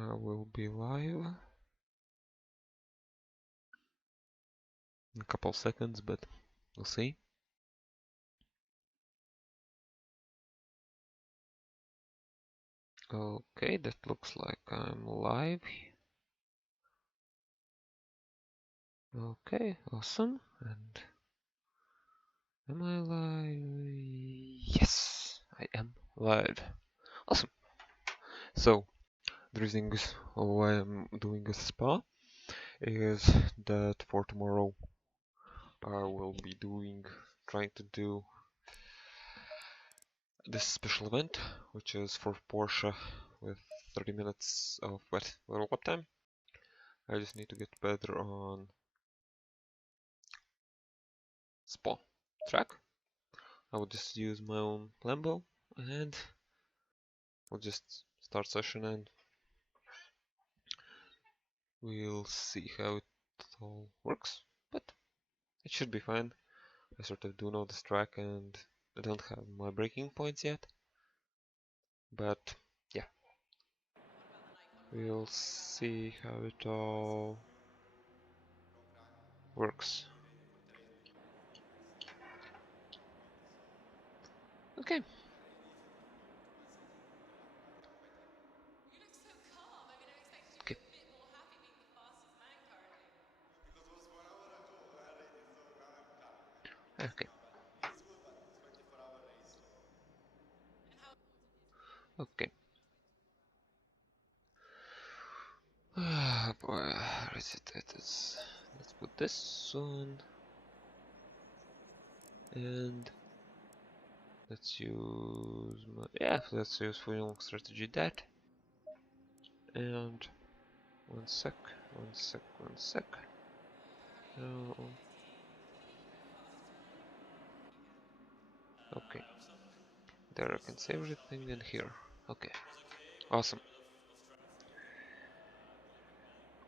I will be live in a couple seconds, but we'll see. Okay, that looks like I'm live. Okay, awesome. And am I live? Yes, I am live. Awesome. So, the reason why I'm doing a spa is that for tomorrow I will be trying to do this special event, which is for Porsche with 30 minutes of little lap time. I just need to get better on Spa track. I will just use my own Lambo and we'll just start session and we'll see how it all works. But it should be fine. I sort of do know this track and I don't have my braking points yet. But yeah, we'll see how it all works. Okay. Okay. Okay. Okay. Ah, boy, where is it? Let's put this on and let's use let's use fuel strategy that. And one sec. Oh, okay. There I can save everything and here. Okay. Awesome.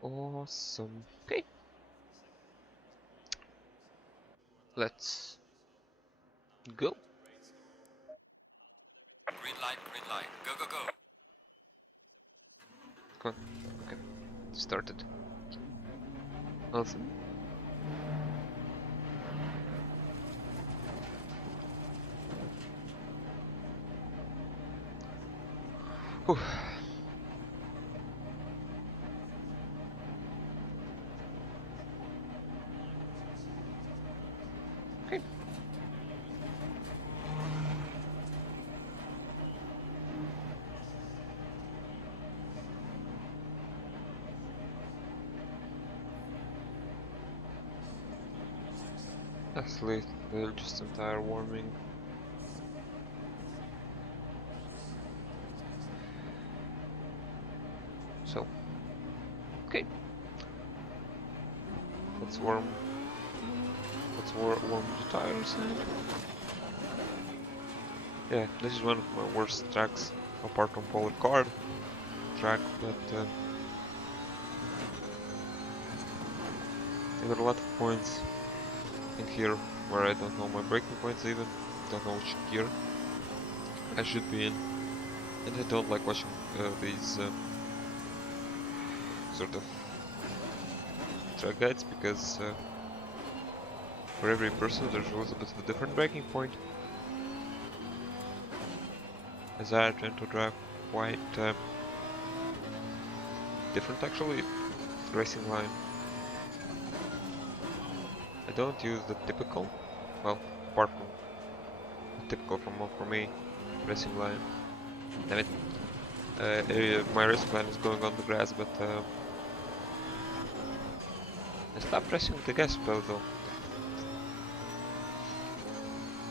Awesome. Okay. Let's go. Green light, go, go, go. Come on. Okay. Started. Awesome. Whew. Okay. Actually, just some tire warming. So, okay. Let's warm the tires. Yeah, this is one of my worst tracks, apart from Polar Card track, but I got a lot of points in here where I don't know my braking points even, don't know which gear I should be in, and I don't like watching these sort of track guides because for every person there's always a bit of a different braking point, as I tend to drive quite different actually racing line. I don't use the typical, well, apart from the typical for me racing line. Damn it. My racing line is going on the grass, but I stopped pressing the gas pedal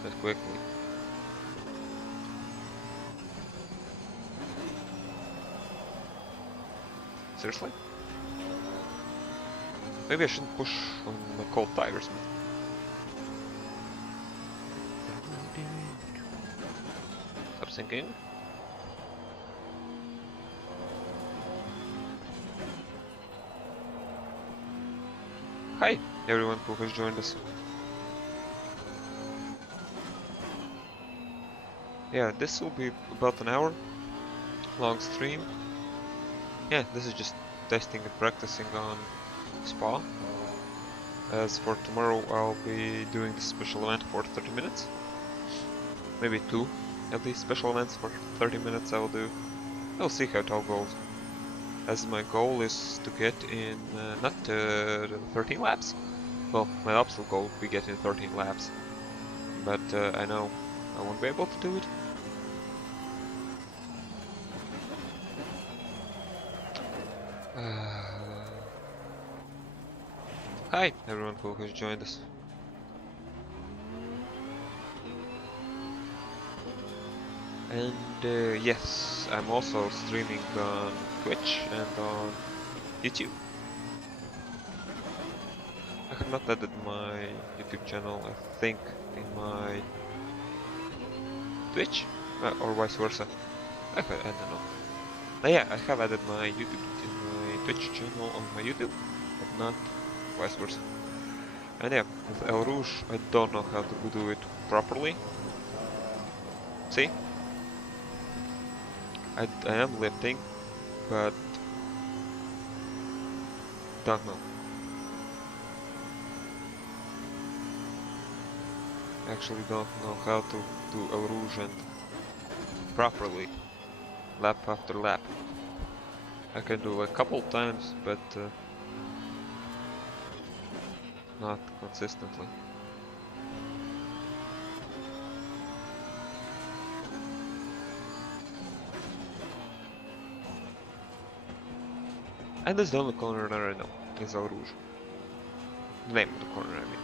that quickly. Seriously? Maybe I shouldn't push on the cold tires, but... Stop sinking. Hi, everyone who has joined us. Yeah, this will be about an hour long stream. yeah, this is just testing and practicing on Spa. As for tomorrow, I'll be doing this special event for 30 minutes. Maybe 2 at least special events for 30 minutes I will do. We'll see how it all goes. As my goal is to get in not 13 laps. Well, my absolute goal will be getting 13 laps. But I know I won't be able to do it. Hi everyone who has joined us. And yes, I'm also streaming on Twitch and on YouTube. I have not added my YouTube channel, I think, in my Twitch, or vice versa. I don't know. Yeah, I have added my YouTube in my Twitch channel on my YouTube, but not vice versa. And yeah, with El Rouge, I don't know how to do it properly. See? I am lifting, but don't know. Actually don't know how to do El Rouge and properly, lap after lap. I can do a couple times, but not consistently. And this is the only corner that I know, is El Rouge. The name of the corner, I mean.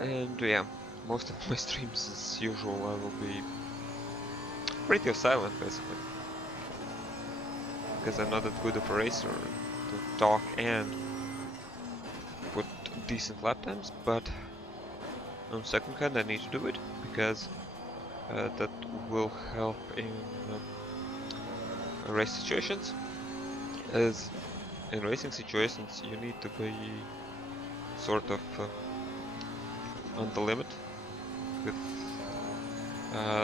And yeah, most of my streams as usual I will be pretty silent basically. Because I'm not that good of a racer to talk and put decent lap times, but on second hand I need to do it because that will help in race situations. As in racing situations you need to be sort of on the limit with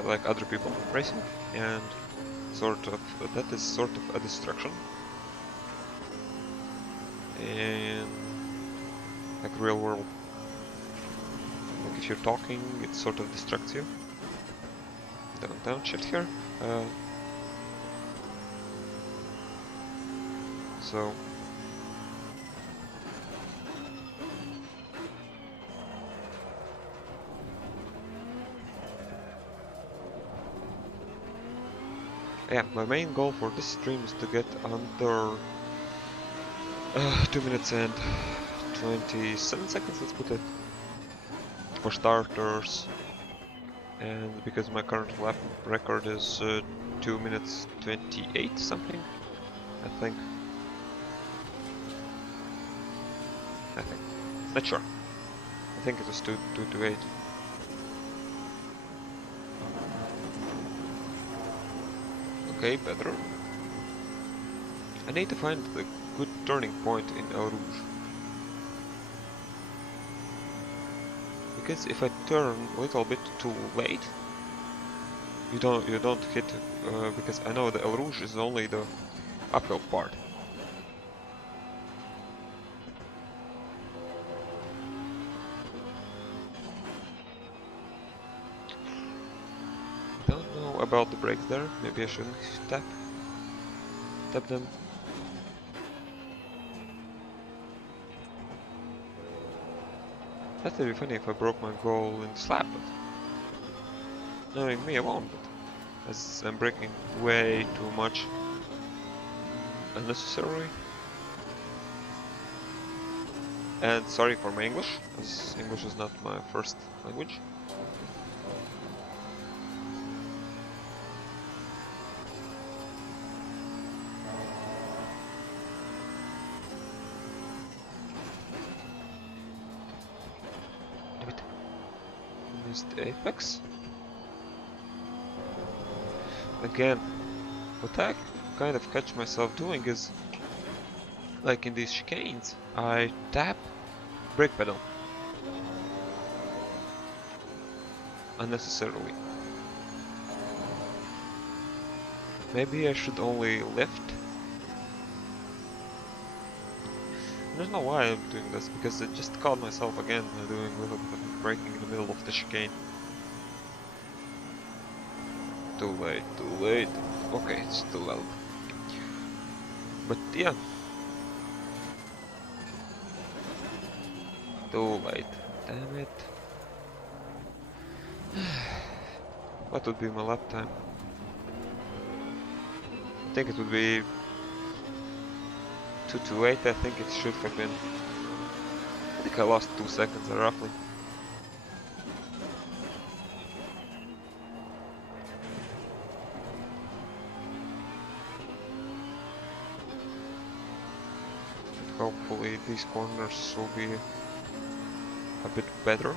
like other people racing, and sort of that is sort of a distraction in like real world. Like if you're talking, it sort of distracts you. Down shift here. So yeah, my main goal for this stream is to get under 2 minutes and 27 seconds, let's put it, for starters. And because my current lap record is 2 minutes 28 something, I think. Not sure. I think it was 2:28. Okay, better. I need to find the good turning point in El Rouge. Because if I turn a little bit too late, you don't hit. Because I know the El Rouge is only the uphill part. Don't know about the brakes there. Maybe I shouldn't tap them. That would be funny if I broke my goal in slap, but knowing me I won't, but as I'm braking way too much unnecessarily. And sorry for my English, as English is not my first language. Damn it. Missed the apex. Again, what I kind of catch myself doing is like in these chicanes, I tap brake pedal unnecessarily. Maybe I should only lift. I don't know why I'm doing this, because I just caught myself again doing a little bit of braking in the middle of the chicane. Too late, too late. Okay, it's too loud. But yeah, too late. Damn it. What would be my lap time? I think it would be 2:28. I think it should have been. I think I lost 2 seconds roughly. Hopefully these corners will be a bit better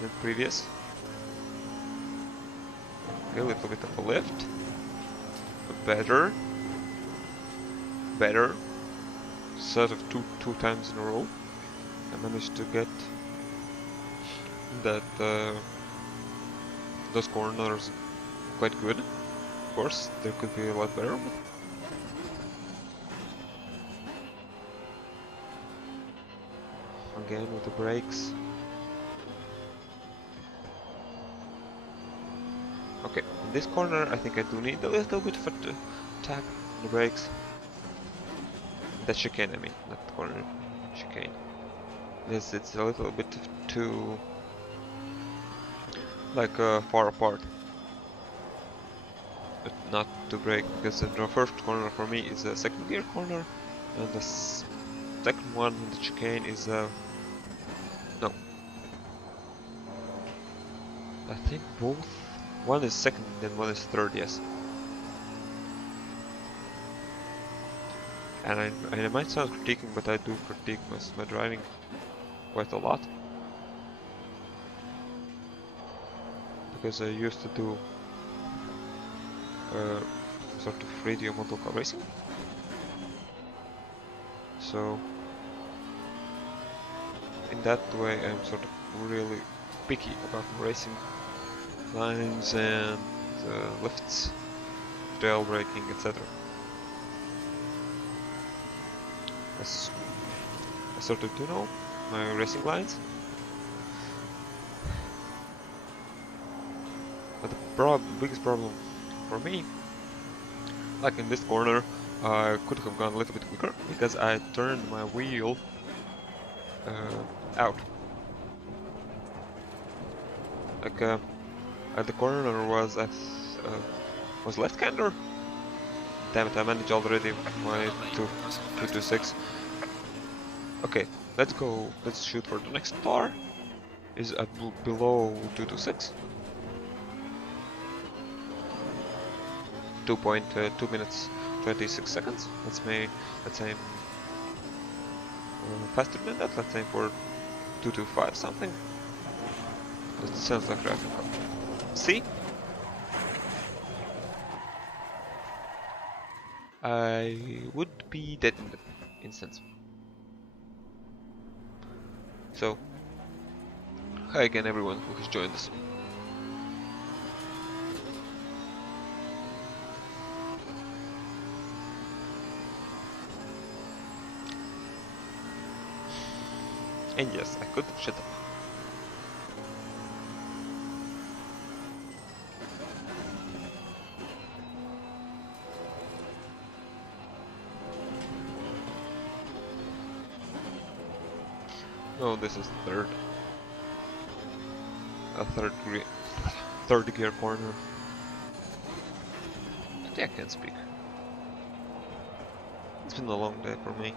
than previous. Okay, a little bit of a lift. Better. Better. Set of two times in a row. I managed to get that those corners quite good. Of course, there could be a lot better, but again with the brakes. Okay, in this corner I think I do need a little bit of a tap on the brakes. That chicane, I mean, not the corner, chicane. This it's a little bit too like far apart. But not to brake, because the first corner for me is a second gear corner, and the second one in the chicane is no. I think both. One is second, then one is third, yes. And I might sound critiquing, but I do critique my driving quite a lot. Because I used to do sort of radio model car racing. So in that way I'm sort of really picky about racing lines and lifts, trail braking, etc. As I sort of do know my racing lines. But the biggest problem for me, like in this corner, I could have gone a little bit quicker because I turned my wheel out. Like at the corner was left-hander. Damn it! I managed already my 226. Okay, let's go. Let's shoot for the next bar. Is below 226. 2 minutes 26 seconds. Let's aim faster than that. Let's aim for 225 something. That sounds like right. See? I would be dead in the instance. So, hi again everyone who has joined us. And yes, I could have shut up. No, this is third. A third gear corner. Today I can't speak. It's been a long day for me.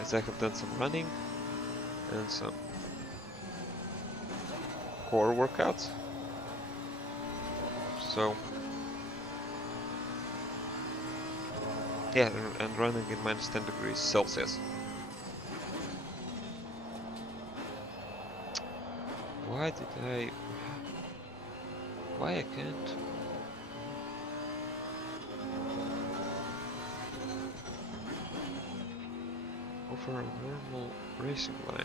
As I have done some running and some core workouts. So yeah, and running in minus 10 degrees Celsius. Why did I... Why I can't... Over a normal racing line?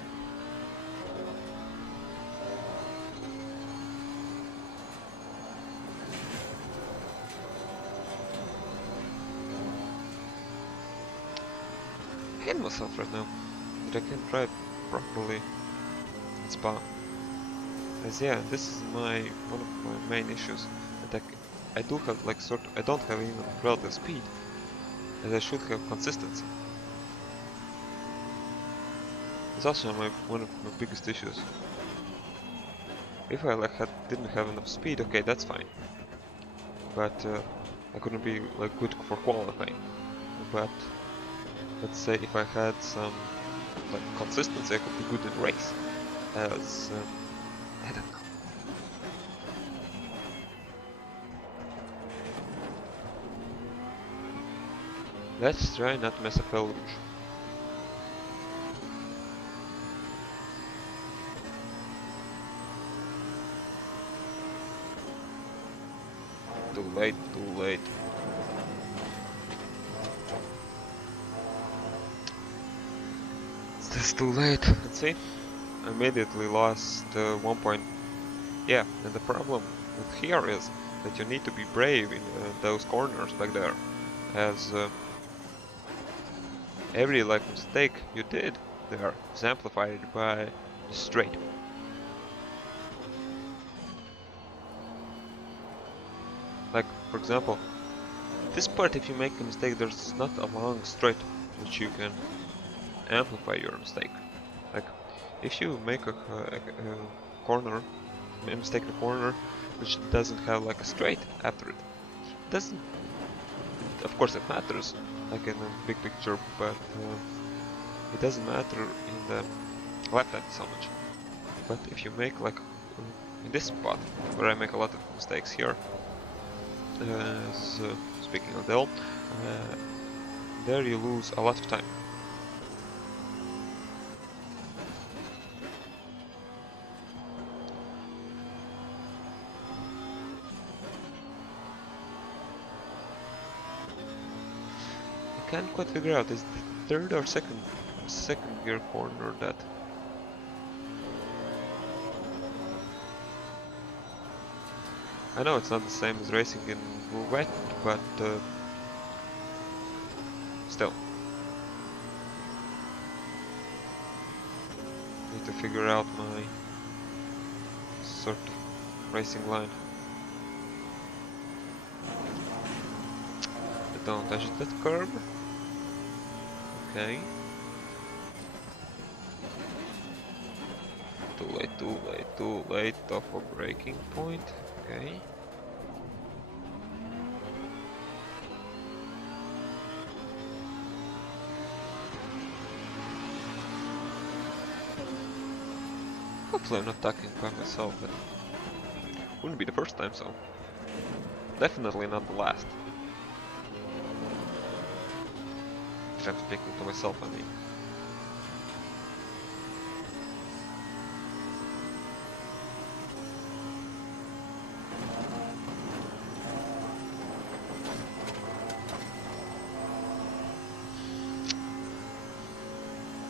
I hate myself right now that I can't drive properly in Spa. As yeah, this is one of my main issues. That I do have like I don't have even relative speed, as I should have consistency. It's also one of my biggest issues. If I like didn't have enough speed, okay, that's fine. But I couldn't be like good for qualifying. But let's say if I had some like consistency, I could be good in race. As I don't know. Let's try not to mess up El Rouge. Too late, too late. It's just too late. Let's see. I immediately lost 1 point. Yeah, and the problem with here is that you need to be brave in those corners back there. As every like mistake you did there is amplified by the straight. Like, for example, this part, if you make a mistake, there's not a long straight which you can amplify your mistake. Like, if you make a corner, a mistake in a corner which doesn't have like a straight after it, doesn't. Of course, it matters, like in a big picture, but it doesn't matter in the left-hand so much. But if you make like in this spot where I make a lot of mistakes here, so speaking of Dell, there you lose a lot of time. I can't quite figure out, is the third or second gear corner that? I know it's not the same as racing in wet, but still. Need to figure out my sort of racing line. I don't touch that curb. Okay. Too late, too late, too late off a braking point. Okay. Hopefully I'm not talking by myself, but wouldn't be the first time, so definitely not the last. If I'm speaking to myself, I mean.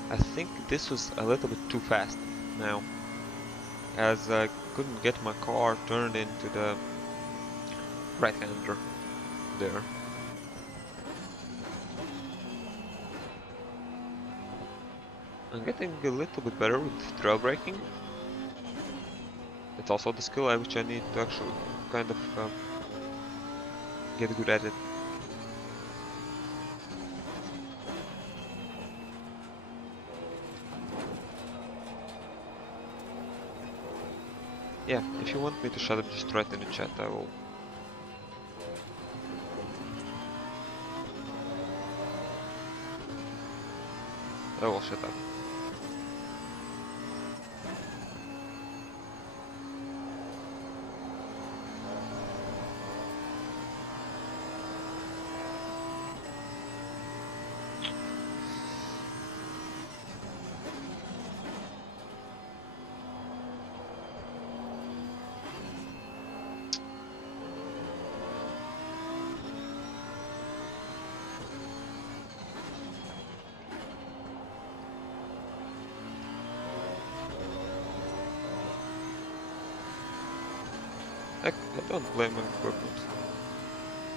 I think this was a little bit too fast now, as I couldn't get my car turned into the right-hander there. I'm getting a little bit better with trail braking. It's also the skill which I need to actually kind of get good at it. Yeah, if you want me to shut up, just write in the chat, I will. I will shut up. I don't blame my equipment.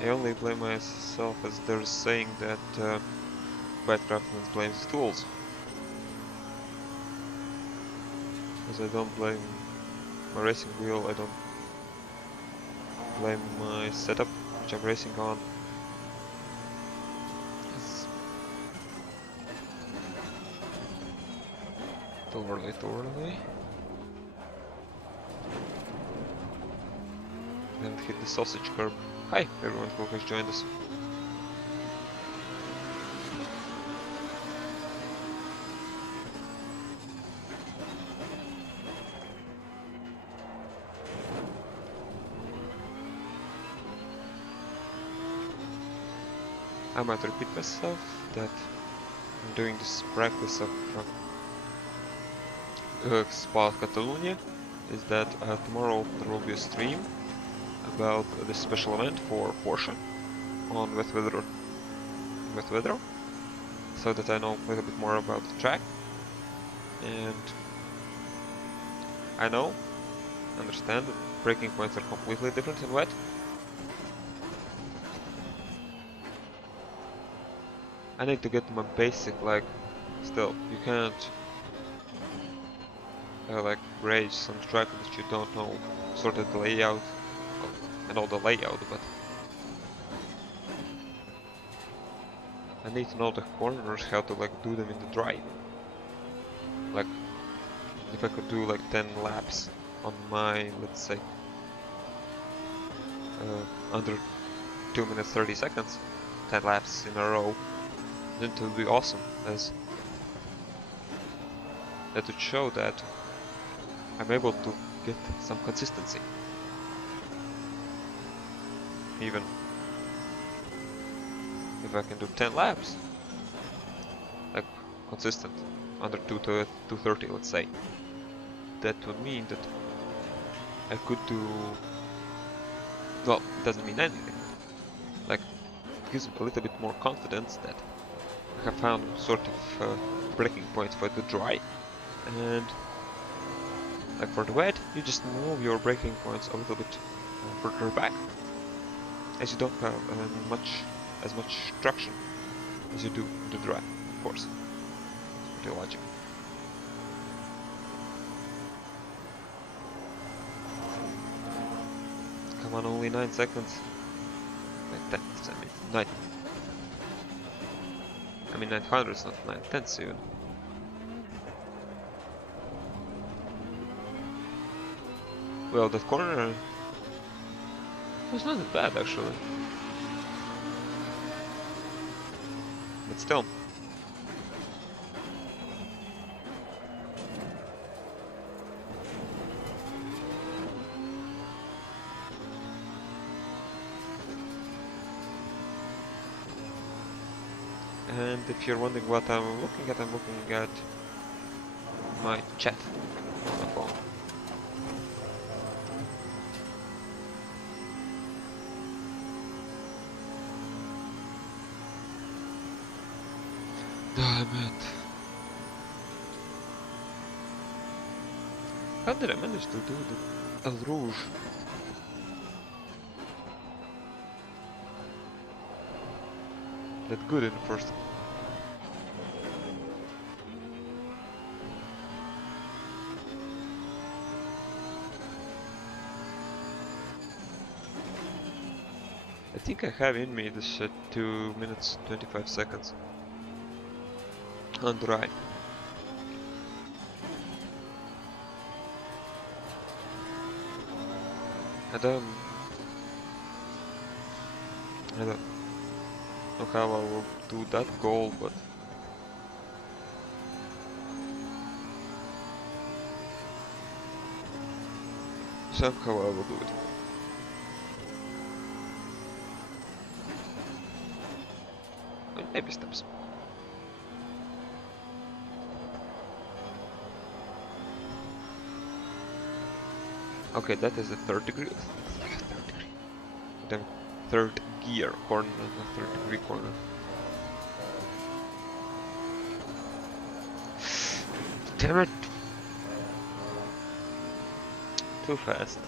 I only blame myself, as there's saying that bad craftsman blames his tools. As I don't blame my racing wheel, I don't blame my setup, which I'm racing on. It's too early, too early. Then hit the sausage curb. Hi, everyone who has joined us. I might repeat myself that I'm doing this practice of Spa-Catalonia. Is that tomorrow there will be a stream about this special event for Porsche on wet weather, so that I know a little bit more about the track. And I understand that braking points are completely different in wet. I need to get my basic, like, still, you can't like race on track that you don't know sort of the layout, well, and all the layout, but I need to know the corners, how to like do them in the drive. Like, if I could do like 10 laps on my, let's say, under 2 minutes 30 seconds, 10 laps in a row, then it would be awesome, as that would show that I'm able to get some consistency. Even if I can do 10 laps, like consistent, under 230, let's say, that would mean that I could do, well, it doesn't mean anything, like, it gives me a little bit more confidence that I have found sort of breaking point for the dry, and like for the wet, you just move your breaking points a little bit further back, as you don't have as much traction as you do in the dry, of course. It's pretty logical. Come on, only 9 seconds. 9 tenths, I mean. 9. I mean 9 hundredths, not 9 tenths even. Well, that corner was not that bad actually. But still. And if you're wondering what I'm looking at my chat on my phone. Damn it. How did I manage to do the El Rouge? That good in the first. I think I have in me this 2 minutes 25 seconds on dry. I don't know how I will do that goal, but somehow I will do it. With baby steps. Okay, that is the third degree. Third degree. Damn, third gear corner, not third degree corner. Damn it! Too fast.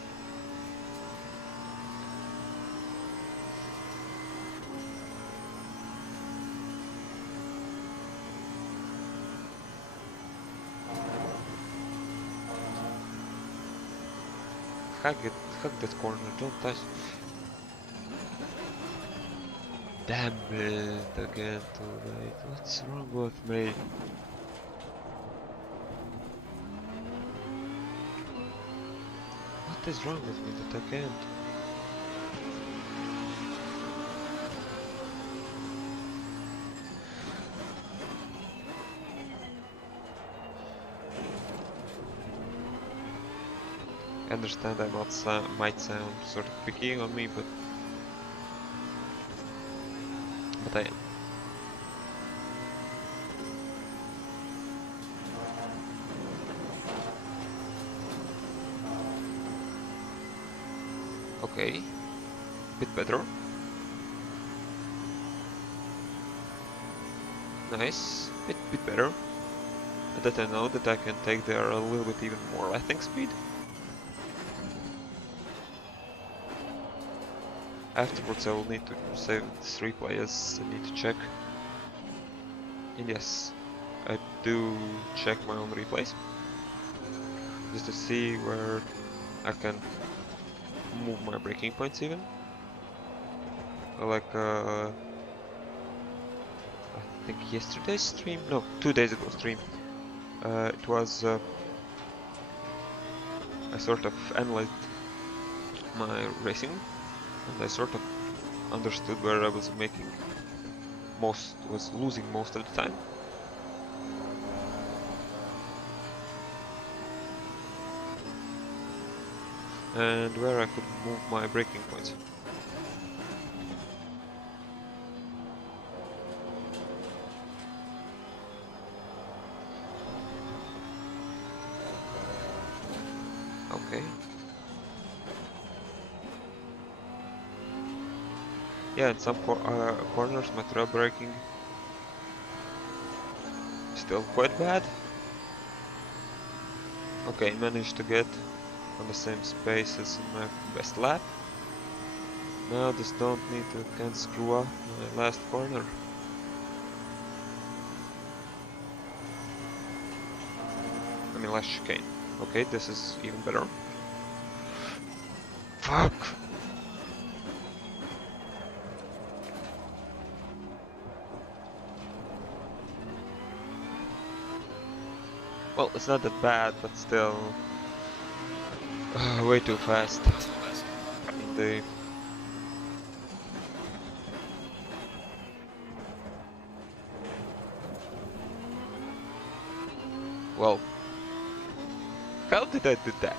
hug that corner, don't touch. Damn it, again too late. What's wrong with me? What is wrong with me that I can't? I understand I might sound sort of picky on me, but I am. Okay, bit better. Nice, bit better. And that I know that I can take there a little bit even more, I think, speed. Afterwards I will need to save this replay as I need to check. And yes, I do check my own replays. Just to see where I can move my breaking points even. Like I think yesterday's stream? No, 2 days ago stream. It was I sort of analyzed my racing and I sort of understood where I was losing most of the time. And where I could move my breaking points. Okay. Yeah, in some corners my trail braking still quite bad. Okay, managed to get on the same space as in my best lap. Now just don't need to can't screw up my last corner. I mean last chicane. Okay, this is even better. Fuck! Well, it's not that bad, but still way too fast. The well, how did I do that?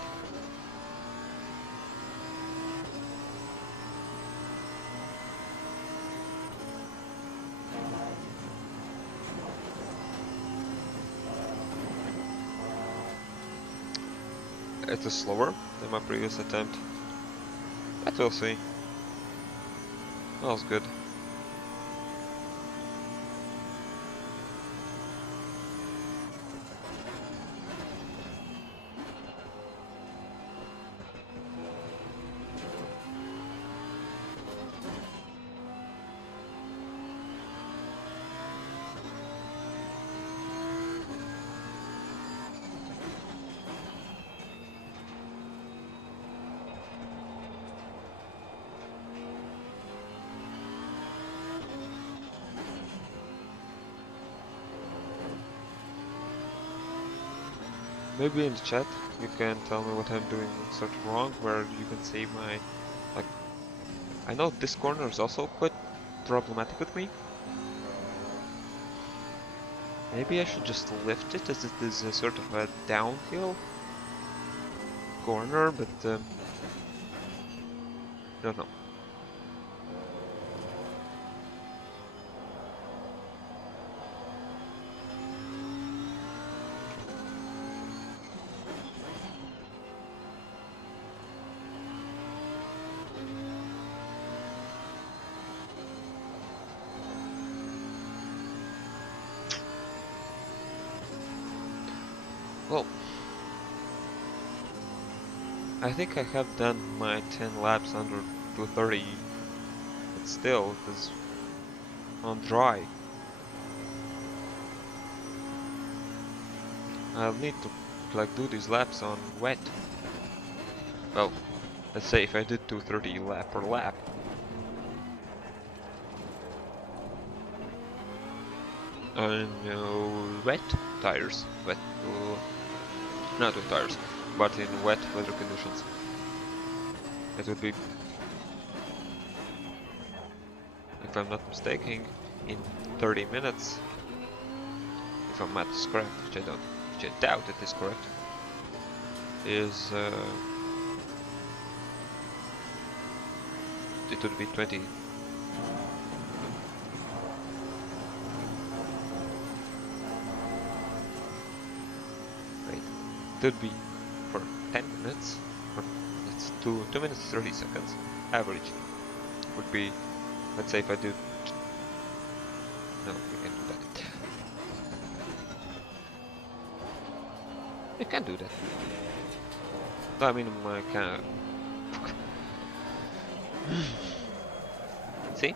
It is slower than my previous attempt. But we'll see. That was good. Maybe in the chat you can tell me what I'm doing sort of wrong, where you can see my, like, I know this corner is also quite problematic with me. Maybe I should just lift it as it is a sort of a downhill corner, but I don't know. Well, I think I have done my 10 laps under 230, but still, it is on dry. I'll need to like do these laps on wet. Well, let's say if I did 230 lap per lap, on wet tires, not wet tires, but in wet weather conditions, it would be, if I'm not mistaken, in 30 minutes, if my math is correct, which I doubt it is correct, is it would be 20. Wait, it would be for 10 minutes, or that's 2 minutes 30 seconds average would be, let's say if I do, no, we can do that. We can do that. No, I mean, I can. See?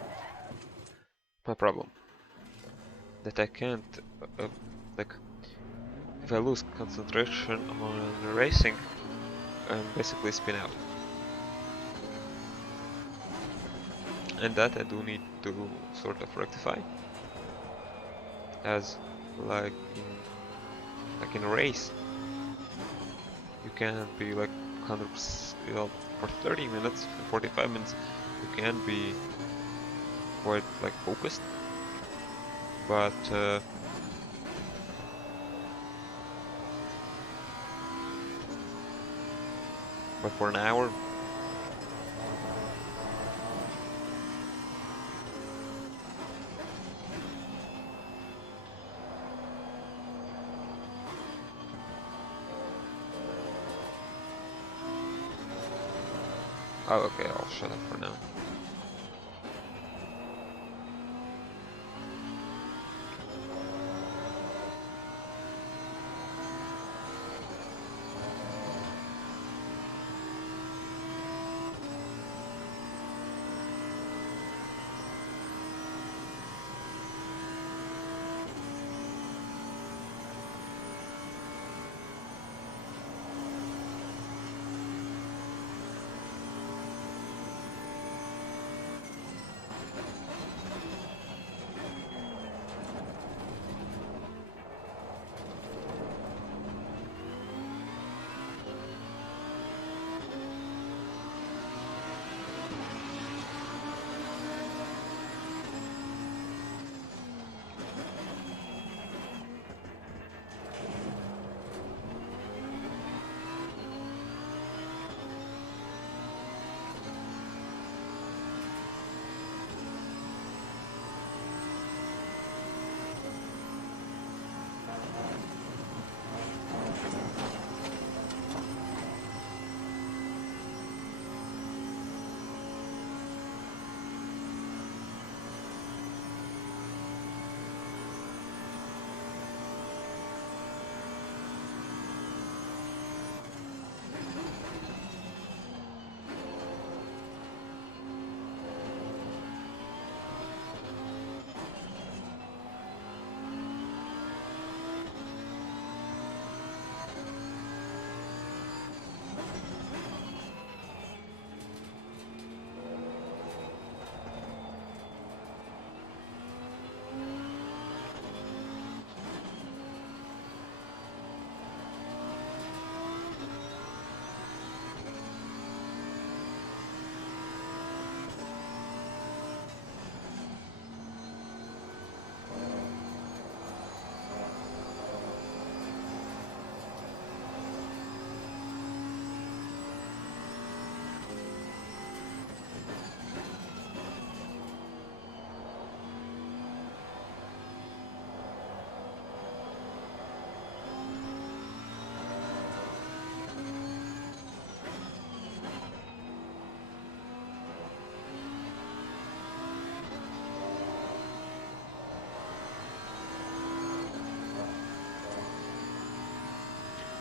My problem. That I can't, like, if I lose concentration on racing, basically spin out. And that I do need to sort of rectify. As, like in a race, you can't be like 100%, well, for 30 minutes, 45 minutes, you can be quite like focused, but for an hour, oh okay, I'll shut up for now.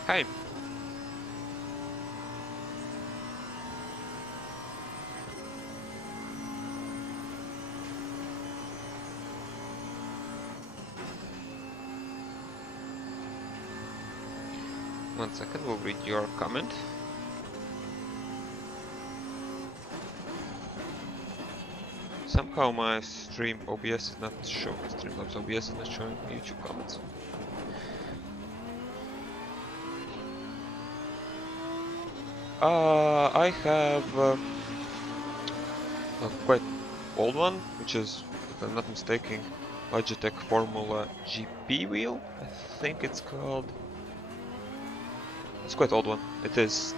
Hi. One second, we'll read your comment. Somehow my stream OBS is not showing, Streamlabs OBS is not showing YouTube comments. I have a quite old one, which is, if I'm not mistaken, Logitech Formula GP wheel, I think it's called. It's quite old one. It is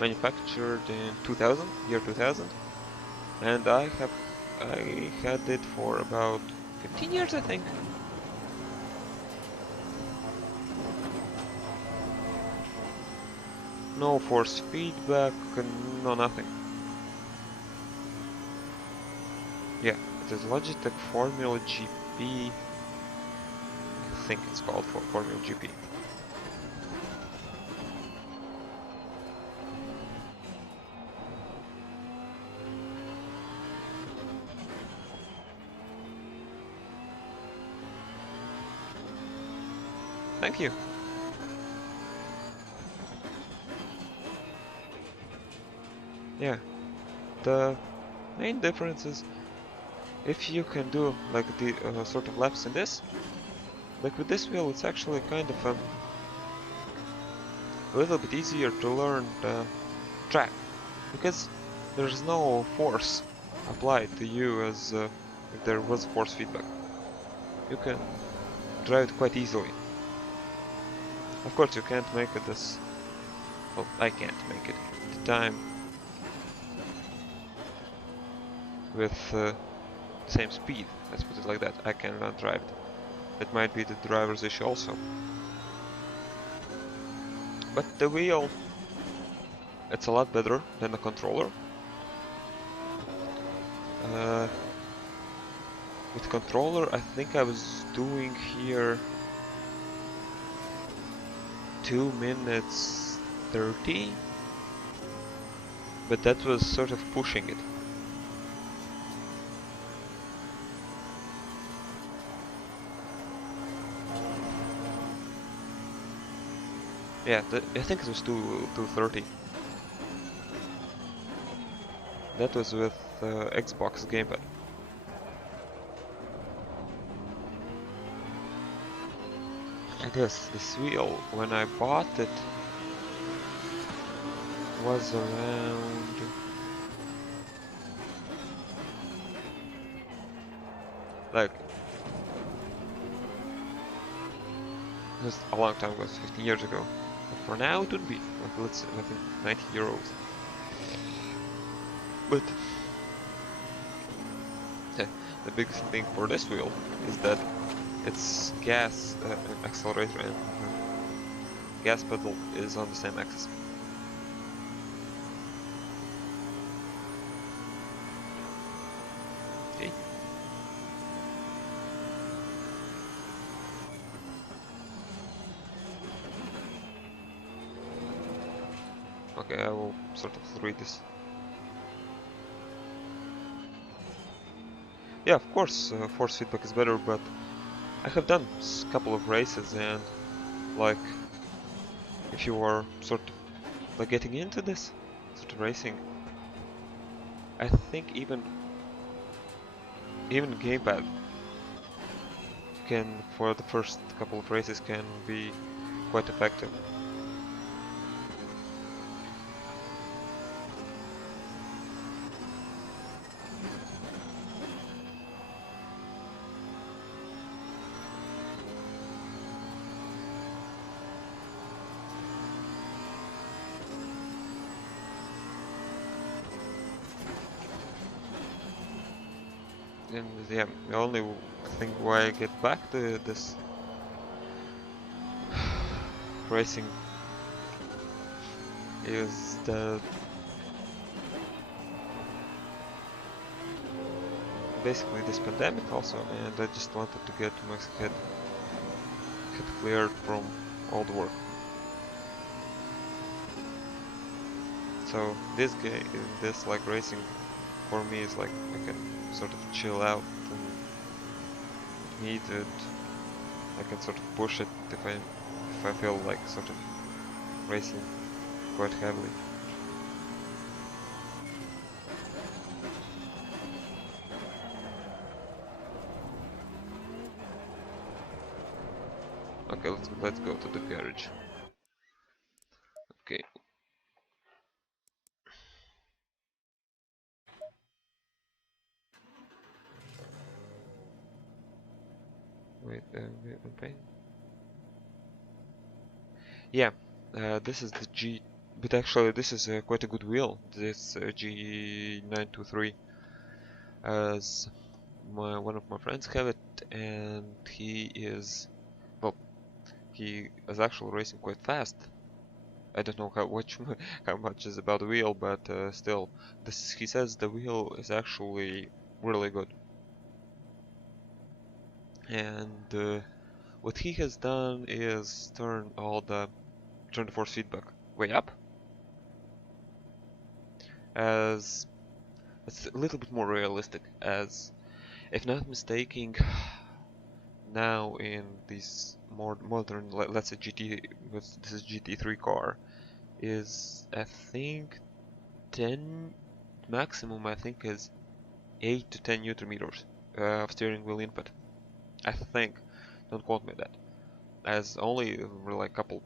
manufactured in 2000, year 2000, and I had it for about 15 years, I think. No force feedback, no nothing. Yeah, it is Logitech Formula GP. I think it's called for Formula GP. Thank you. Yeah, the main difference is if you can do like the sort of laps in this, like with this wheel, it's actually kind of a little bit easier to learn the track because there's no force applied to you as if there was force feedback. You can drive it quite easily. Of course, you can't make it this. Well, I can't make it the time with the same speed. Let's put it like that. I cannot drive it. That might be the driver's issue also. But the wheel, it's a lot better than the controller. With controller, I think I was doing here 2 minutes 30, but that was sort of pushing it. Yeah, I think it was 230. That was with Xbox gamepad. And yes, this wheel, when I bought it, was around like just a long time ago, 15 years ago. But for now, it would be like, let's say, I think 90 euros. But the biggest thing for this wheel is that its gas accelerator and gas pedal is on the same axis. Okay. Okay, I will sort of read this. Yeah, of course, force feedback is better, but I have done a couple of races and like if you are sort of like getting into this sort of racing, I think even gamepad can, for the first couple of races, can be quite effective. And yeah, the only thing why I get back to this racing is that basically this pandemic also, and I just wanted to get my head cleared from all the work. So this game, this like racing, for me is like I can sort of chill out and need it. I can sort of push it if I feel like sort of racing quite heavily. Okay, let's go to the garage. Okay. Wait, okay. Yeah, this is the G, but actually this is quite a good wheel. This G923, as one of my friends have it, and he is, well, he is actually racing quite fast. I don't know how much how much is about the wheel, but still, this he says the wheel is actually really good. And what he has done is turn the force feedback way up, as it's a little bit more realistic. As if not mistaken, now in this more modern, let's say GT, this is GT3 car, is I think 10 maximum. I think is 8 to 10 newton meters of steering wheel input. I think. Don't quote me that. As only like couple.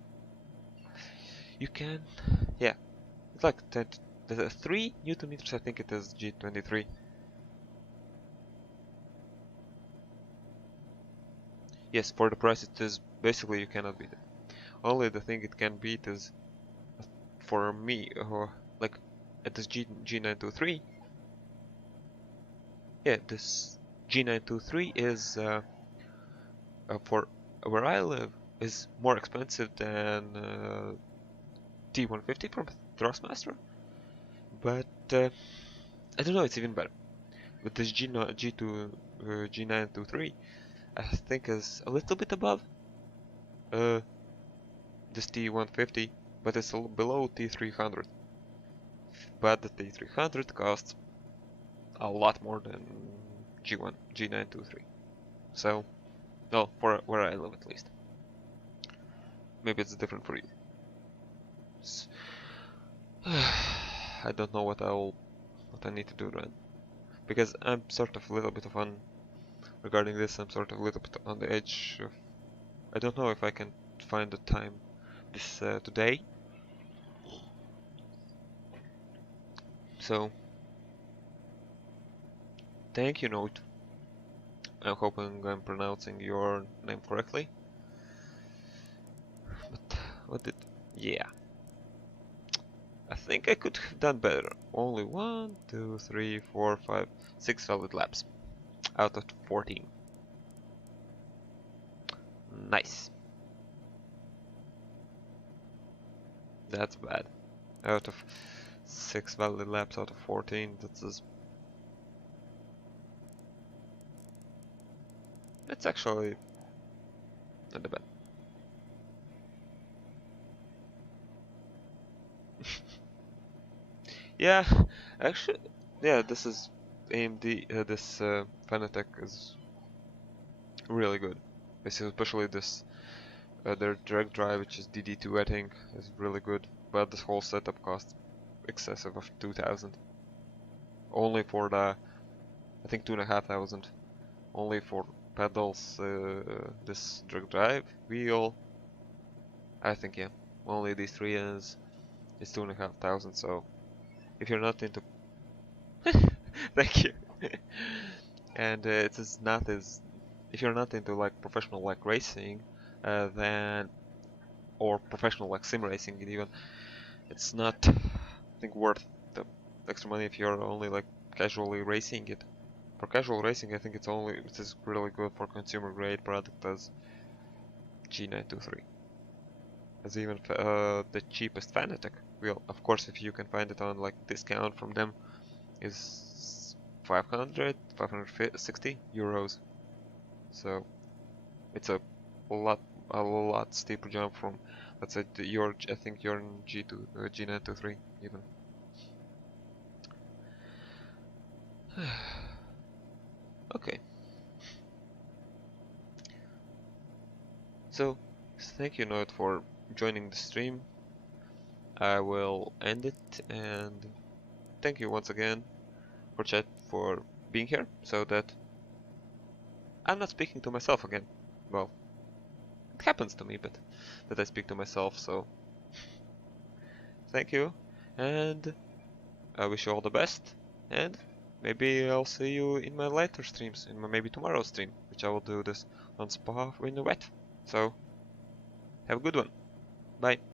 You can, yeah, it's like 10 to 3 newton meters. I think it is G23. Yes, for the price it is basically you cannot beat it. Only the thing it can beat is for me, like at this G923. Yeah, this G923 is for where I live is more expensive than T150 from Thrustmaster, but I don't know, it's even better. With this G923, I think is a little bit above uh, this T150, but it's below T300. But the T300 costs a lot more than G923. So, no, for where I live at least. Maybe it's different for you. I don't know what I need to do then, because I'm sort of a little bit of on regarding this. I'm sort of a little bit on the edge of. I don't know if I can find the time this today. So, thank you, Note. I'm hoping I'm pronouncing your name correctly. But what did? Yeah, I think I could have done better. Only 1, 2, 3, 4, 5, 6 valid laps out of 14. Nice. That's bad. Out of 6 valid laps out of 14, that's actually not that bad. Yeah, actually, yeah, this is AMD, this Fanatec is really good. Especially this, their direct drive, which is DD2, I think, is really good. But this whole setup costs excessive of 2,000. Only for the, I think 2,500. Only for pedals, this direct drive, wheel, I think, yeah. Only these three is 2,500, so if you're not into thank you. And it is not as if you're not into like professional like racing, then or professional like sim racing even, it's not I think worth the extra money if you're only like casually racing it. For casual racing, I think it is really good for consumer grade product as G923. As even the cheapest Fanatec wheel, of course, if you can find it on like discount from them, is 560 euros. So it's a lot steeper jump from, let's say, I think you're in G2, G923 even. Okay. So, thank you, Note, for joining the stream. I will end it, and thank you once again for chat for being here, so that I'm not speaking to myself again. Well, it happens to me, but that I speak to myself. So thank you, and I wish you all the best. And maybe I'll see you in my later streams, in my maybe tomorrow's stream, which I will do this on Spa in the wet. So have a good one. Bye.